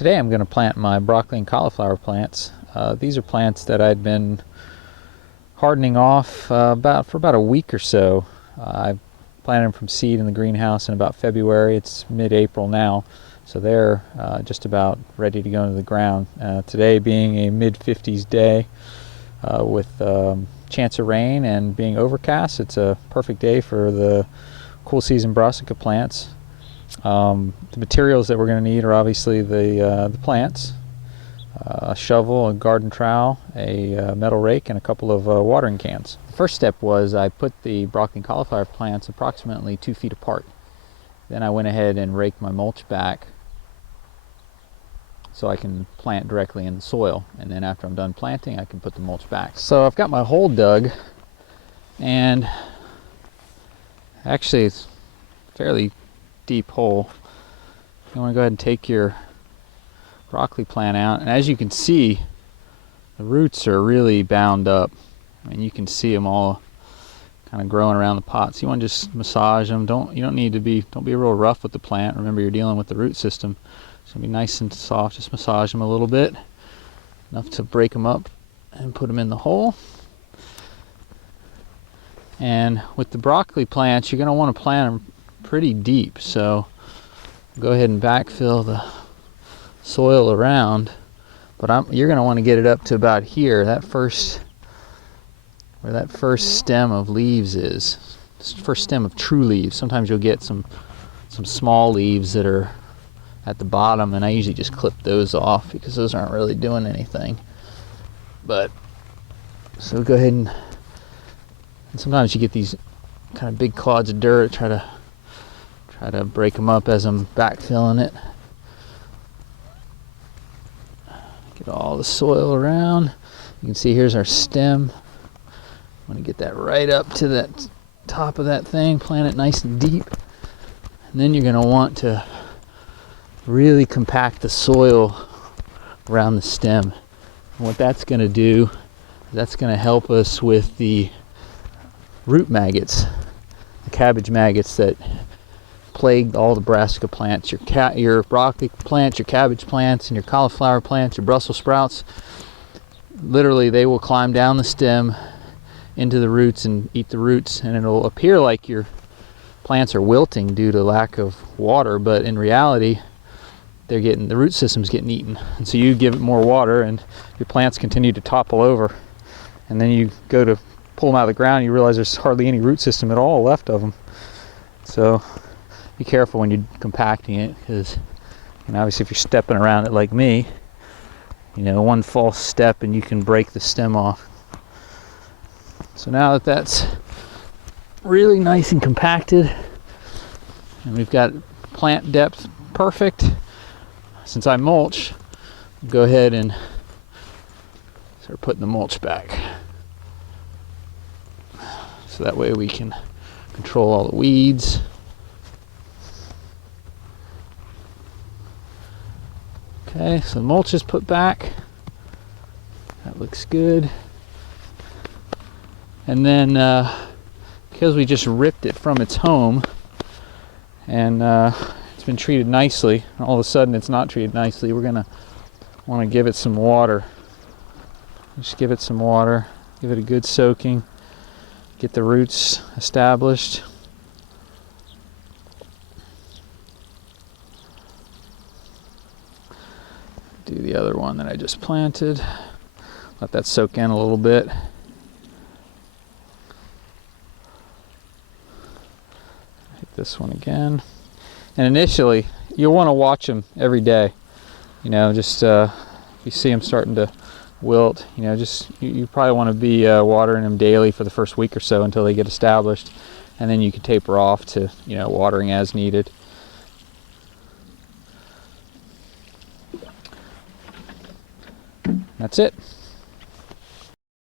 Today I'm going to plant my broccoli and cauliflower plants. These are plants that I'd been hardening off for about a week or so. I planted them from seed in the greenhouse in about February. It's mid-April now, so they're just about ready to go into the ground. Today being a mid-50s day with chance of rain and being overcast, it's a perfect day for the cool season brassica plants. The materials that we're going to need are obviously the plants, a shovel, a garden trowel, a metal rake, and a couple of watering cans. The first step was I put the broccoli and cauliflower plants approximately 2 feet apart. Then I went ahead and raked my mulch back so I can plant directly in the soil, and then after I'm done planting I can put the mulch back. So I've got my hole dug, and actually it's fairly deep hole. You want to go ahead and take your broccoli plant out, and as you can see, the roots are really bound up. I mean, you can see them all kind of growing around the pots. You want to just massage them. Don't be real rough with the plant. Remember, you're dealing with the root system, so be nice and soft. Just massage them a little bit, enough to break them up and put them in the hole. And with the broccoli plants, you're going to want to plant them pretty deep, so go ahead and backfill the soil around, but you're going to want to get it up to about here, where that first stem of leaves is, first stem of true leaves. Sometimes you'll get some small leaves that are at the bottom, and I usually just clip those off because those aren't really doing anything. But so go ahead and sometimes you get these kind of big clods of dirt. Try to break them up as I'm backfilling it. Get all the soil around. You can see here's our stem. I want to get that right up to that top of that thing, plant it nice and deep. And then you're going to want to really compact the soil around the stem. And what that's going to do, that's going to help us with the root maggots, the cabbage maggots that plagued all the brassica plants, your broccoli plants, your cabbage plants, and your cauliflower plants, your Brussels sprouts. Literally, they will climb down the stem into the roots and eat the roots, and it'll appear like your plants are wilting due to lack of water, but in reality, the root system's getting eaten. And so you give it more water, and your plants continue to topple over. And then you go to pull them out of the ground, and you realize there's hardly any root system at all left of them. So be careful when you're compacting it, because obviously if you're stepping around it like me, one false step and you can break the stem off. So now that that's really nice and compacted, and we've got plant depth perfect, since I mulch, go ahead and start putting the mulch back. So that way we can control all the weeds. Okay, so the mulch is put back. That looks good. And then, because we just ripped it from its home, and it's been treated nicely, and all of a sudden it's not treated nicely, we're going to want to give it some water. Just give it some water, give it a good soaking, get the roots established. Do the other one that I just planted. Let that soak in a little bit. Hit this one again. And initially, you'll want to watch them every day. Just if you see them starting to wilt, you probably want to be watering them daily for the first week or so until they get established, and then you can taper off to watering as needed. That's it.